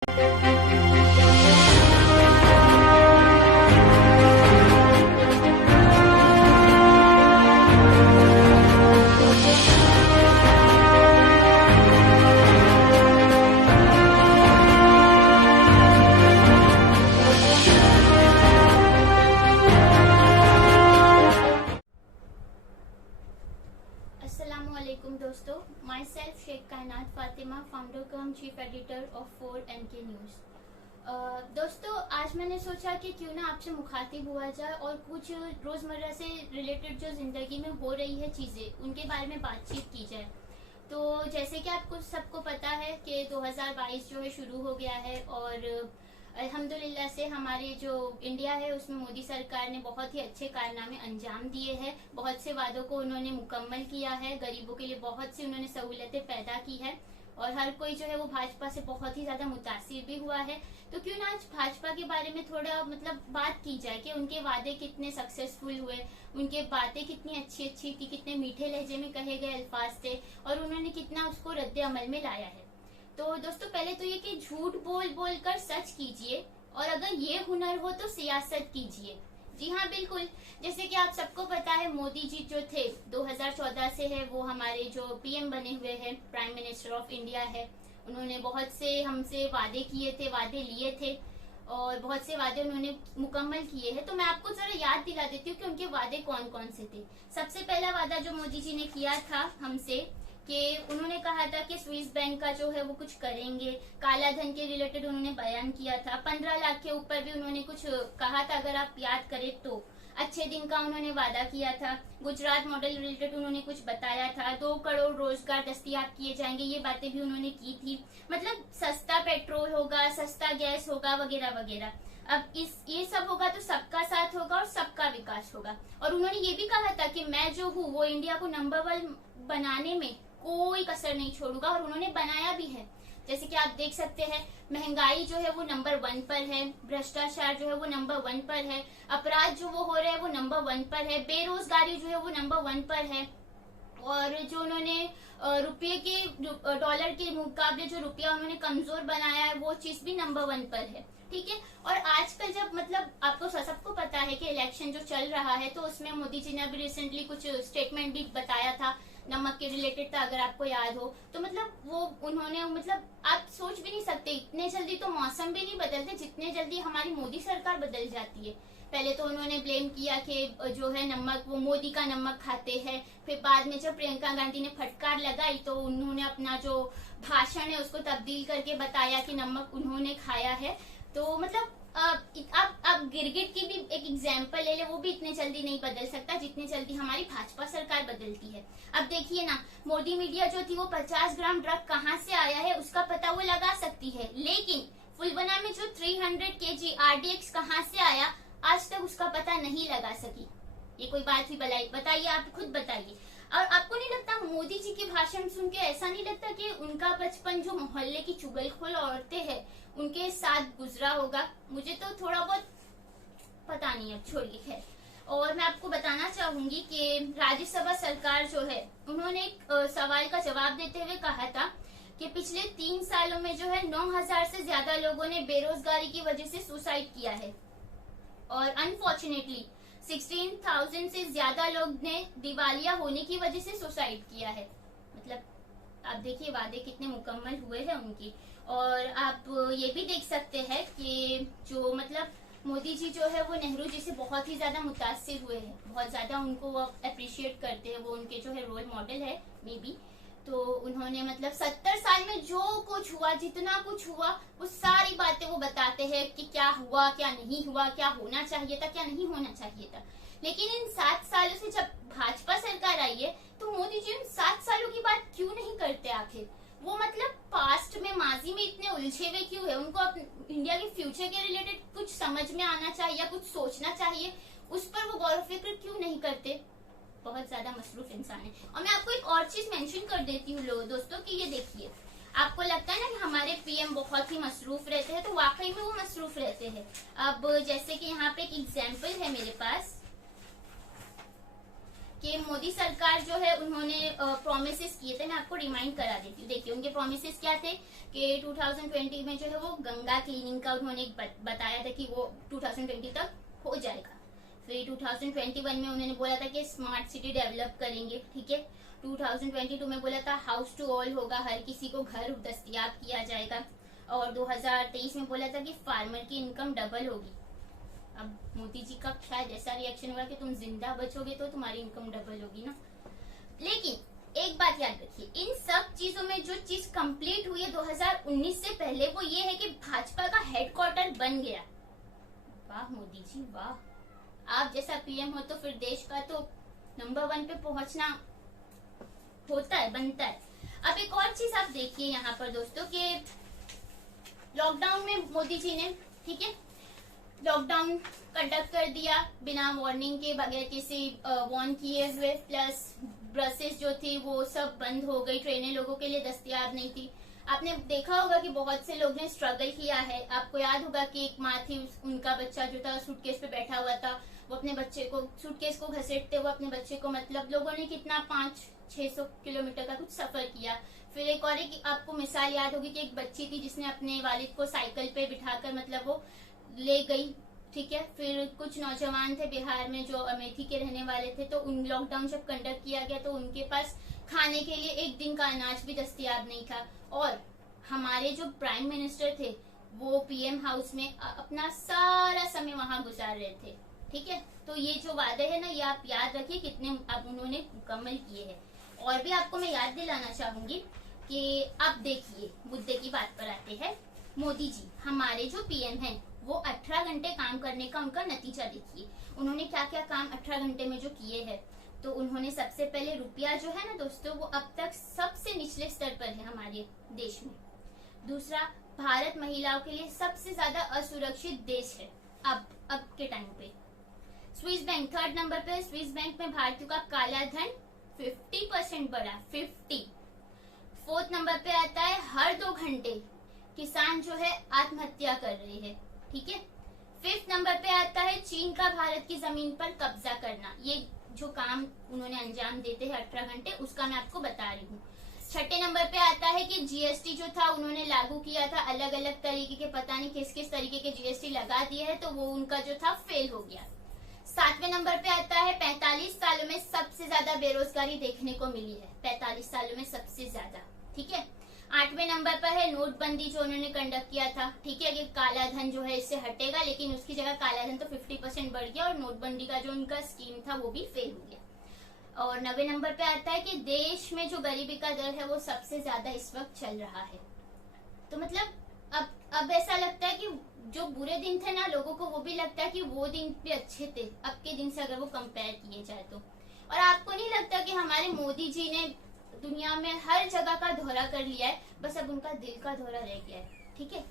अस्सलामुअलैकुम दोस्तों, my self Sheikh कायनात Fatima, founder come chief editor of 4NK news. दोस्तों, आज मैंने सोचा कि क्यों ना आपसे मुखातिब हुआ जाए और कुछ रोज़मर्रा से रिलेटेड जो ज़िंदगी में हो रही है चीज़ें, उनके बारे में बातचीत की जाए। तो जैसे कि आपको सबको पता है कि 2022 जो है शुरू हो गया है और अल्हम्दुलिल्लाह से हमारे जो इंडिया है उसमें मोदी सरकार ने बहुत ही अच्छे कारनामे अंजाम दिए हैं। बहुत से वादों को उन्होंने मुकम्मल किया है, गरीबों के लिए बहुत सी उन्होंने सहूलतें पैदा की है और हर कोई जो है वो भाजपा से बहुत ही ज्यादा मुतासिर भी हुआ है। तो क्यों ना आज भाजपा के बारे में थोड़ा बात की जाए कि उनके वादे कितने सक्सेसफुल हुए, उनके बातें कितनी अच्छी अच्छी थी, कितने मीठे लहजे में कहे गए अल्फाज थे और उन्होंने कितना उसको रद्द अमल में लाया है। तो दोस्तों, पहले तो ये कि झूठ बोल बोल कर सच कीजिए और अगर ये हुनर हो तो सियासत कीजिए। जी हाँ, बिल्कुल। जैसे कि आप सबको पता है, मोदी जी जो थे 2014 से है वो हमारे जो पीएम बने हुए हैं, प्राइम मिनिस्टर ऑफ इंडिया है। उन्होंने बहुत से हमसे वादे किए थे, वादे लिए थे और बहुत से वादे उन्होंने मुकम्मल किए हैं। तो मैं आपको जरा याद दिला देती हूँ कि उनके वादे कौन कौन से थे। सबसे पहला वादा जो मोदी जी ने किया था हमसे कि उन्होंने कहा था कि स्विस बैंक का जो है वो कुछ करेंगे। काला धन के रिलेटेड उन्होंने बयान किया था। 15 लाख के ऊपर भी उन्होंने कुछ कहा था, अगर आप याद करें तो। अच्छे दिन का उन्होंने वादा किया था। गुजरात मॉडल रिलेटेड उन्होंने कुछ बताया था। 2 करोड़ रोजगार दस्तयाब किए जाएंगे, ये बातें भी उन्होंने की थी। मतलब सस्ता पेट्रोल होगा, सस्ता गैस होगा, वगैरह वगैरह। अब ये सब होगा तो सबका साथ होगा और सबका विकास होगा। और उन्होंने ये भी कहा था कि मैं जो हूँ वो इंडिया को नंबर 1 बनाने में कोई कसर नहीं छोड़ूंगा और उन्होंने बनाया भी है। जैसे कि आप देख सकते हैं, महंगाई जो है वो नंबर 1 पर है, भ्रष्टाचार जो है वो नंबर 1 पर है, अपराध जो वो हो रहे हैं वो नंबर 1 पर है, बेरोजगारी जो है वो नंबर 1 पर है। और जो उन्होंने रुपये के डॉलर के मुकाबले जो रुपया उन्होंने कमजोर बनाया है वो चीज भी नंबर 1 पर है। ठीक है। और आजकल जब आपको सबको पता है कि इलेक्शन जो चल रहा है, तो उसमें मोदी जी ने अभी रिसेंटली कुछ स्टेटमेंट भी बताया था, नमक के रिलेटेड था, अगर आपको याद हो। तो वो उन्होंने आप सोच भी नहीं सकते, इतने जल्दी तो मौसम भी नहीं बदलते जितने जल्दी हमारी मोदी सरकार बदल जाती है। पहले तो उन्होंने ब्लेम किया कि जो है नमक, वो मोदी का नमक खाते हैं। फिर बाद में जब प्रियंका गांधी ने फटकार लगाई तो उन्होंने अपना जो भाषण है उसको तब्दील करके बताया कि नमक उन्होंने खाया है। तो आप गिरगिट की भी एक एग्जाम्पल ले ले, वो भी इतने जल्दी नहीं बदल सकता जितने जल्दी हमारी भाजपा सरकार बदलती है। अब देखिए ना, मोदी मीडिया जो थी वो 50 ग्राम ड्रग कहाँ से आया है उसका पता वो लगा सकती है, लेकिन फुलबना में जो 300 kg RDX कहाँ से आया आज तक उसका पता नहीं लगा सकी। ये कोई बात ही बताइए, आप खुद बताइए। और आपको नहीं लगता मोदी जी के भाषण सुन के ऐसा नहीं लगता कि उनका बचपन जो मोहल्ले की चुगलखोर औरतें हैं उनके साथ गुजरा होगा? मुझे तो थोड़ा बहुत पता नहीं है, छोड़िए खैर। और मैं आपको बताना चाहूंगी कि राज्यसभा सरकार जो है उन्होंने एक सवाल का जवाब देते हुए कहा था कि पिछले 3 सालों में जो है 9000 से ज्यादा लोगों ने बेरोजगारी की वजह से सुसाइड किया है और अनफॉर्चुनेटली 16,000 से ज्यादा लोग ने दिवालिया होने की वजह से सुसाइड किया है। आप देखिए वादे कितने मुकम्मल हुए हैं उनकी। और आप ये भी देख सकते हैं कि जो मोदी जी जो है वो नेहरू जी से बहुत ही ज्यादा मुतासिर हुए हैं, बहुत ज्यादा उनको वो अप्रिशिएट करते हैं, वो उनके जो है रोल मॉडल है मे बी। तो उन्होंने 70 साल में जो कुछ हुआ, जितना कुछ हुआ, वो सारी बातें वो बताते हैं कि क्या हुआ, क्या नहीं हुआ, क्या होना चाहिए था, क्या नहीं होना चाहिए था। लेकिन इन 7 सालों से जब भाजपा सरकार आई है तो मोदी जी उन 7 सालों की बात क्यों नहीं करते? आखिर वो पास्ट में, माजी में इतने उलझे हुए क्यों है? उनको इंडिया के फ्यूचर के रिलेटेड कुछ समझ में आना चाहिए या कुछ सोचना चाहिए, उस पर वो गौर फिक्र क्यों नहीं करते? बहुत ज्यादा मसरूफ इंसान है। और मैं आपको एक और चीज मेंशन कर देती हूँ दोस्तों कि ये देखिए, आपको लगता है ना कि हमारे पीएम बहुत ही मसरूफ रहते हैं, तो वाकई में वो मसरूफ रहते हैं। अब जैसे कि यहाँ पे एक एग्जाम्पल है मेरे पास कि मोदी सरकार जो है उन्होंने प्रोमिसेस किए थे। मैं आपको रिमाइंड करा देती हूँ। देखिए उनके प्रोमिसेस क्या थे कि 2020 में जो है वो गंगा क्लीनिंग का उन्होंने बताया था कि वो 2020 तक हो जाएगा। फिर 2021 में उन्होंने बोला था कि स्मार्ट सिटी डेवलप करेंगे, ठीक है। 2022 में बोला था हाउस टू ऑल होगा, हर किसी को घर दस्तयाब किया जाएगा। और 2023 में बोला था कि फार्मर की इनकम डबल होगी। अब मोदी जी का शायद ऐसा रिएक्शन हुआ कि तुम जिंदा बचोगे तो तुम्हारी इनकम डबल होगी ना। लेकिन एक बात याद रखिए, इन सब चीजों में जो चीज कंप्लीट हुई है 2019 से पहले, वो ये है कि भाजपा का हेडक्वार्टर बन गया। वाह मोदी जी वाह, आप जैसा पीएम हो तो फिर देश का तो नंबर 1 पे पहुंचना होता है, बनता है। अब एक और चीज आप देखिए यहाँ पर दोस्तों कि लॉकडाउन में मोदी जी ने, ठीक है, लॉकडाउन कंडक्ट कर दिया बिना वार्निंग के, बगैर किसी वार्न किए हुए। प्लस बसेस जो थी वो सब बंद हो गई, ट्रेनें लोगों के लिए दस्तयाब नहीं थी। आपने देखा होगा कि बहुत से लोग ने स्ट्रगल किया है। आपको याद होगा कि एक माँ थी, उनका बच्चा जो था सूटकेस पे बैठा हुआ था, वो अपने बच्चे को, सूटकेस को घसीटते हुए अपने बच्चे को, मतलब लोगों ने कितना 500-600 किलोमीटर का कुछ सफर किया। फिर एक और आपको मिसाल याद होगी कि एक बच्ची थी जिसने अपने वालिद को साइकिल पे बिठाकर मतलब वो ले गई, ठीक है। फिर कुछ नौजवान थे बिहार में जो अमेठी के रहने वाले थे, तो उन लॉकडाउन जब कंडक्ट किया गया तो उनके पास खाने के लिए एक दिन का अनाज भी दस्तयाब नहीं था। और हमारे जो प्राइम मिनिस्टर थे वो पीएम हाउस में अपना सारा समय वहां गुजार रहे थे, ठीक है। तो ये जो वादे है ना, ये आप याद रखिए कितने अब उन्होंने मुकम्मल किए हैं। और भी आपको मैं याद दिलाना चाहूंगी कि आप देखिए, मुद्दे की बात पर आते हैं। मोदी जी हमारे जो पीएम हैं वो 18 घंटे काम करने का उनका नतीजा देखिए। उन्होंने क्या क्या काम 18 घंटे में जो किए हैं। तो उन्होंने सबसे पहले रुपया जो है ना दोस्तों, वो अब तक सबसे निचले स्तर पर है हमारे देश में। दूसरा, भारत महिलाओं के लिए सबसे ज्यादा असुरक्षित देश है अब के टाइम पे। स्विस बैंक थर्ड नंबर पे, स्विस बैंक में भारतीयों का काला धन 50% बढ़ा, 50। फोर्थ नंबर पे आता है हर 2 घंटे किसान जो है आत्महत्या कर रहे हैं, ठीक है। फिफ्थ नंबर पे आता है चीन का भारत की जमीन पर कब्जा करना। ये जो काम उन्होंने अंजाम देते हैं 18 घंटे, उसका मैं आपको बता रही हूँ। छठे नंबर पे आता है कि जीएसटी जो था उन्होंने लागू किया था, अलग अलग तरीके के, पता नहीं किस किस तरीके के जीएसटी लगा दिए है, तो वो उनका जो था फेल हो गया। 7वें नंबर पे आता है 45 सालों में सबसे ज्यादा बेरोजगारी देखने को मिली है, 45 सालों में सबसे ज्यादा, ठीक है। 8वें नंबर पर है नोटबंदी जो उन्होंने कंडक्ट किया था, ठीक है, कि काला धन जो है इससे हटेगा, लेकिन उसकी जगह काला धन तो 50% बढ़ गया और नोटबंदी का जो उनका स्कीम था वो भी फेल हो गया। और 9वें नंबर पे आता है कि देश में जो गरीबी का दर है वो सबसे ज्यादा इस वक्त चल रहा है। तो मतलब अब ऐसा लगता है कि जो बुरे दिन थे ना, लोगों को वो भी लगता है कि वो दिन भी अच्छे थे अब के दिन से अगर वो कंपेयर किए जाए तो। और आपको नहीं लगता कि हमारे मोदी जी ने दुनिया में हर जगह का दौरा कर लिया है, बस अब उनका दिल का दौरा रह गया है, ठीक है।